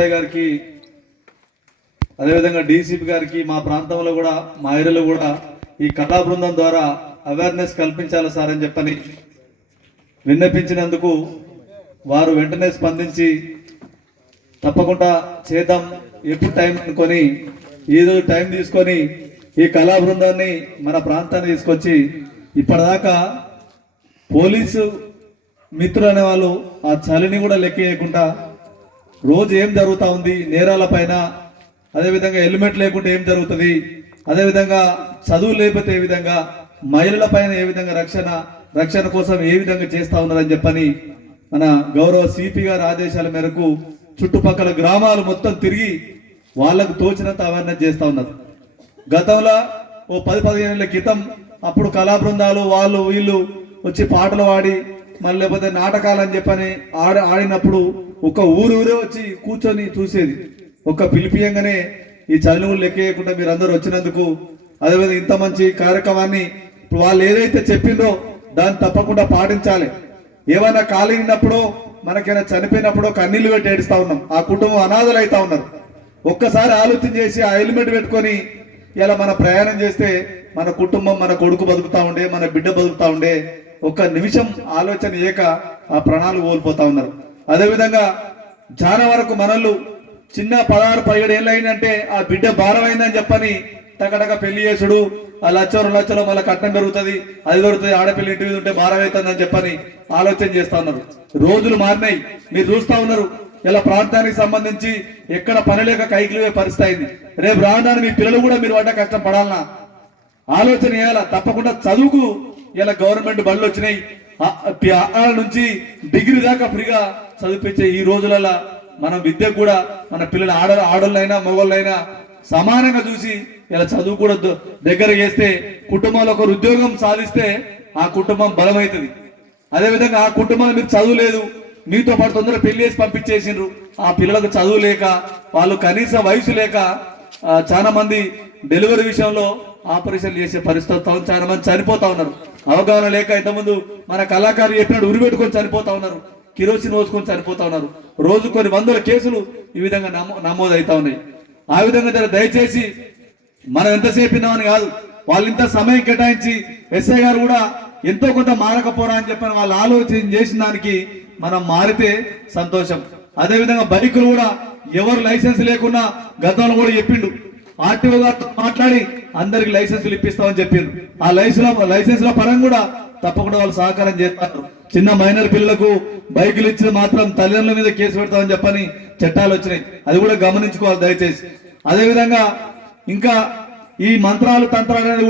గారికి అదేవిధంగా డీసీపీ గారికి మా ప్రాంతంలో కూడా మా ఏరియాలో కూడా ఈ కళా బృందం ద్వారా అవేర్నెస్ కల్పించాలి సార్ అని చెప్పని విన్నపించినందుకు వారు వెంటనే స్పందించి తప్పకుండా చేద్దాం ఎప్పుడు టైం అనుకొని ఈరోజు టైం తీసుకొని ఈ కళా బృందాన్ని మన ప్రాంతాన్ని తీసుకొచ్చి ఇప్పటిదాకా పోలీసు మిత్రులు అనే వాళ్ళు ఆ చలిని కూడా లెక్క చేయకుండా రోజు ఏం జరుగుతూ ఉంది నేరాల పైన, అదేవిధంగా హెల్మెట్ లేకుంటే ఏం జరుగుతుంది, అదేవిధంగా చదువు లేకపోతే ఏ విధంగా, మహిళల పైన ఏ విధంగా రక్షణ కోసం ఏ విధంగా చేస్తూ ఉన్నారని చెప్పని మన గౌరవ సిపి గారి ఆదేశాల మేరకు చుట్టుపక్కల గ్రామాలు మొత్తం తిరిగి వాళ్ళకు తోచినంత అవేర్నెస్ చేస్తూ ఉన్నారు. గతంలో ఓ 10-15 ఏళ్ళ క్రితం అప్పుడు కళా బృందాలు వాళ్ళు వీళ్ళు వచ్చి పాటలు పాడి మళ్ళీ లేకపోతే నాటకాలు అని చెప్పని ఆడినప్పుడు ఒక ఊరే వచ్చి కూర్చొని చూసేది. ఒక పిలిపియంగానే ఈ చలిని లెక్కేయకుండా మీరు అందరూ వచ్చినందుకు, అదేవిధంగా ఇంత మంచి కార్యక్రమాన్ని ఇప్పుడు వాళ్ళు ఏదైతే చెప్పిందో దాన్ని తప్పకుండా పాటించాలి. ఏమైనా కాలినప్పుడు మనకైనా చనిపోయినప్పుడు కన్నీళ్లు పెట్టి ఏడుస్తా ఉన్నాం, ఆ కుటుంబం అనాథలు అవుతా ఉన్నారు. ఒక్కసారి ఆలోచన చేసి ఆ హెల్మెట్ పెట్టుకొని ఇలా మన ప్రయాణం చేస్తే మన కుటుంబం, మన కొడుకు బతుకుతా ఉండే, మన బిడ్డ బతుకుతా ఉండే. ఒక్క నిమిషం ఆలోచన చేయక ఆ ప్రాణాలు కోల్పోతా ఉన్నారు. అదేవిధంగా చాలా వరకు మనల్ని చిన్న 16-17 ఏళ్ళు అయిందంటే ఆ బిడ్డ భారం అయిందని చెప్పని టకటక పెళ్లి చేసుడు, ఆ లచ్చలో మళ్ళీ కట్నం పెరుగుతుంది, అది దొరుకుతుంది, ఆడపిల్ల ఇంటి మీద ఉంటే భారం అవుతుందని చెప్పని ఆలోచన చేస్తా ఉన్నారు. రోజులు మారినాయి, మీరు చూస్తా ఉన్నారు. ఇలా ప్రాంతానికి సంబంధించి ఎక్కడ పని లేక కైకిలివే పరిస్థితి అయింది. రేపు రావడానికి మీ పిల్లలు కూడా మీరు పడ్డ కష్టం పడాలన్నా ఆలోచన చేయాలా. తప్పకుండా చదువుకు ఇలా గవర్నమెంట్ బళ్ళు వచ్చినాయి, నుంచి డిగ్రీ దాకా ఫ్రీగా చదివించే ఈ రోజులలో మనం విద్య కూడా మన పిల్లలు ఆడోళ్ళైనా మగవాళ్ళైనా సమానంగా చూసి ఇలా చదువు కూడా దగ్గర చేస్తే కుటుంబంలో ఒకరు ఉద్యోగం సాధిస్తే ఆ కుటుంబం బలమవుతుంది. అదేవిధంగా ఆ కుటుంబంలో మీకు చదువు లేదు, మీతో పాటు తొందరగా పెళ్లి చేసి పంపించేసిండ్రు, ఆ పిల్లలకు చదువు లేక వాళ్ళు కనీస వయసు లేక చాలా మంది డెలివరీ విషయంలో ఆపరేషన్ చేసే పరిస్థితి, చాలా మంది చనిపోతా ఉన్నారు. అవగాహన లేక ఇంతకుముందు మన కళాకారులు చెప్పినట్టు ఉరి పెట్టుకొని చనిపోతా ఉన్నారు, కిరోసిన్ పోసుకొని చనిపోతా ఉన్నారు. రోజు కొన్ని వందల కేసులు ఈ విధంగా నమోదవుతా ఉన్నాయి. ఆ విధంగా దయచేసి మనం ఎంతసేపు విన్నామని కాదు, వాళ్ళు ఇంత సమయం కేటాయించి ఎస్ఐ గారు కూడా ఎంతో కొంత మారకపోరా అని చెప్పని వాళ్ళు ఆలోచన చేసిన దానికి మనం మారితే సంతోషం. అదేవిధంగా బైకులు కూడా ఎవరు లైసెన్స్ లేకున్నా గతంలో కూడా చెప్పిండు, ఆర్టీఓ గారితో మాట్లాడి అందరికి లైసెన్సులు ఇప్పిస్తామని చెప్పిండు. ఆ లైసెన్స్ల పరంగా కూడా తప్పకుండా వాళ్ళు సహకారం చేస్తారు. చిన్న మైనర్ పిల్లలకు బైకులు ఇచ్చి మాత్రం తల్లిదండ్రుల మీద కేసు పెడతామని చెప్పని చట్టాలు వచ్చినాయి, అది కూడా గమనించుకోవాలి దయచేసి. అదేవిధంగా ఇంకా ఈ మంత్రాలు తంత్రాలు అనేది